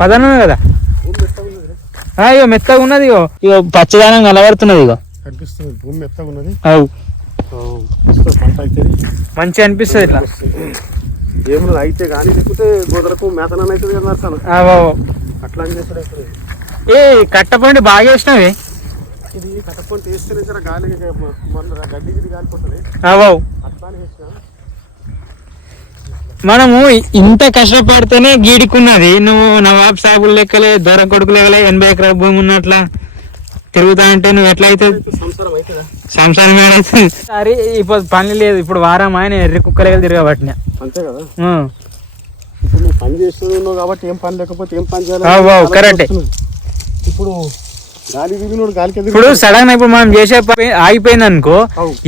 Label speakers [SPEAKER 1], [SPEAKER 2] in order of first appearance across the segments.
[SPEAKER 1] పదనమే కదా? ఆ, ఇగో మెత్తగా ఉన్నది ఇగో. ఇగో పచ్చదనం కనబడుతున్నది ఇగో.
[SPEAKER 2] కనిపిస్తుంది. భూమి మెత్తగా ఉన్నది.
[SPEAKER 1] అవు. మంచిగా అనిపిస్తుంది ఇట్లా.
[SPEAKER 2] అయితే కానీ లేకపోతే గోదలకు మేతనం అవుతుంది కదా నరసాను
[SPEAKER 1] అవు, అవు.
[SPEAKER 2] అట్లా
[SPEAKER 1] ఏ కట్టపండి బాగా వేసినవి?
[SPEAKER 2] ఇది వేస్తేనే జర గాలి గడ్డి గాలిపోతుంది
[SPEAKER 1] అవు. మనము ఇంత కష్టపడితేనే గీడుకున్నది. నువ్వు నవాబ్ సాహెబుల్ లెక్కలే దొర కొడుకు లెక్కలే ఎనభై ఎకరాల భూమి ఉన్నట్లా తిరుగుతా అంటే నువ్వు ఎట్లా అవుతుంది
[SPEAKER 2] సంసారం అవుతుందా
[SPEAKER 1] సంసారం ఏడైతుంది? సరే ఇప్పుడు పని లేదు. ఇప్పుడు వారం ఆయన ఎర్రి కుక్క లెక్కలు తిరగబట్టిన.
[SPEAKER 2] అంతే కదా? పని చేస్తూ ఉన్నావు కాబట్టి ఏం పని లేకపోతే ఏం పని చేయాలి?
[SPEAKER 1] అవు, అవు, కరెక్టే.
[SPEAKER 2] ఇప్పుడు
[SPEAKER 1] ఇప్పుడు సడన్ ఇప్పుడు మనం చేసే పని ఆగిపోయింది అనుకో.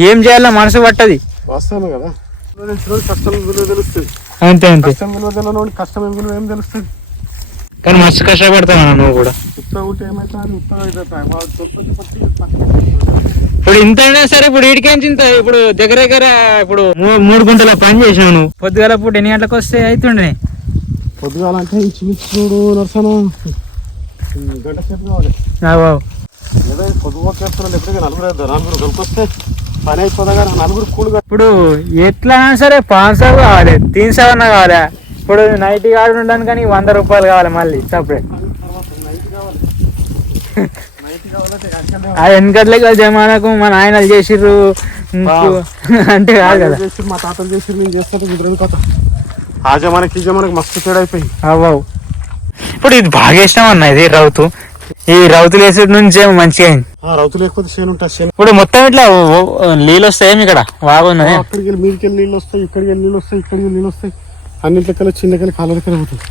[SPEAKER 1] ఏం చేయాలో మనసు పట్టది.
[SPEAKER 2] వాస్తవమే కదా? కష్టం విలువ తెలుస్తుంది
[SPEAKER 1] అంతే అంతే.
[SPEAKER 2] కష్టం విలువ తెలియనోడు కష్టం ఏం విలువ ఏం తెలుస్తుంది?
[SPEAKER 1] కానీ మస్తు కష్టపడతావు నువ్వు కూడా.
[SPEAKER 2] ఉత్తగా ఉంటే ఉత్తగా.
[SPEAKER 1] ఇప్పుడు ఇంత అయినా సరే ఇప్పుడు ఇడికేంచి ఇంత ఇప్పుడు దగ్గర దగ్గర ఇప్పుడు మూడు గుంటల పని చేసినావు నువ్వు. పొద్దుగాల పూట ఎన్ని గంటలకు వస్తే అవుతుండే
[SPEAKER 2] పొద్దుగాలంటే ఇంచుమించుడు నరసన. గంట సేపు కావాలి. పొద్దుగా చేస్తున్నాడు ఎప్పటికీ నలుగురు వేద్దాం. నలుగురు కలిపొస్తే పని అయిపోదా నలుగురు కూలి
[SPEAKER 1] ఇప్పుడు ఎట్లా అయినా సరే పాన్ సార్ కావాలి తీన్ సార్ అన్న కావాలి. ఇప్పుడు నైట్ గార్డు ఉండడానికి కానీ వంద రూపాయలు కావాలి మళ్ళీ సపరేట్ ఆ వెనకట్లకి జమానకు మన ఆయనలు చేసిర్రు. అంటే కాదు కదా.
[SPEAKER 2] మా తాతలు చేసి నేను చేస్తాను కుదరదు కథ. ఆజ మనకి ఈజ మనకి మస్తు తేడా అయిపోయింది.
[SPEAKER 1] అవ్వవు. ఇప్పుడు ఇది బాగా ఇష్టం అన్న ఇది రౌతు. ఈ రౌతులు వేసే నుంచే మంచిగా అయింది.
[SPEAKER 2] ఆ రౌతు లేకపోతే చేను ఉంటుంది చేను.
[SPEAKER 1] ఇప్పుడు మొత్తం ఇట్లా నీళ్ళు వస్తాయేమి ఇక్కడ? బాగున్నది
[SPEAKER 2] అక్కడికి వెళ్ళి మీదకి వెళ్ళి నీళ్ళు వస్తాయి ఇక్కడికి వెళ్ళి నీళ్ళు వస్తాయి ఇక్కడికి వెళ్ళి నీళ్ళు వస్తాయి. అన్నింటికెళ్ళి చిన్నకెళ్ళి కాళ్ళకెళ్ళి పోతుంది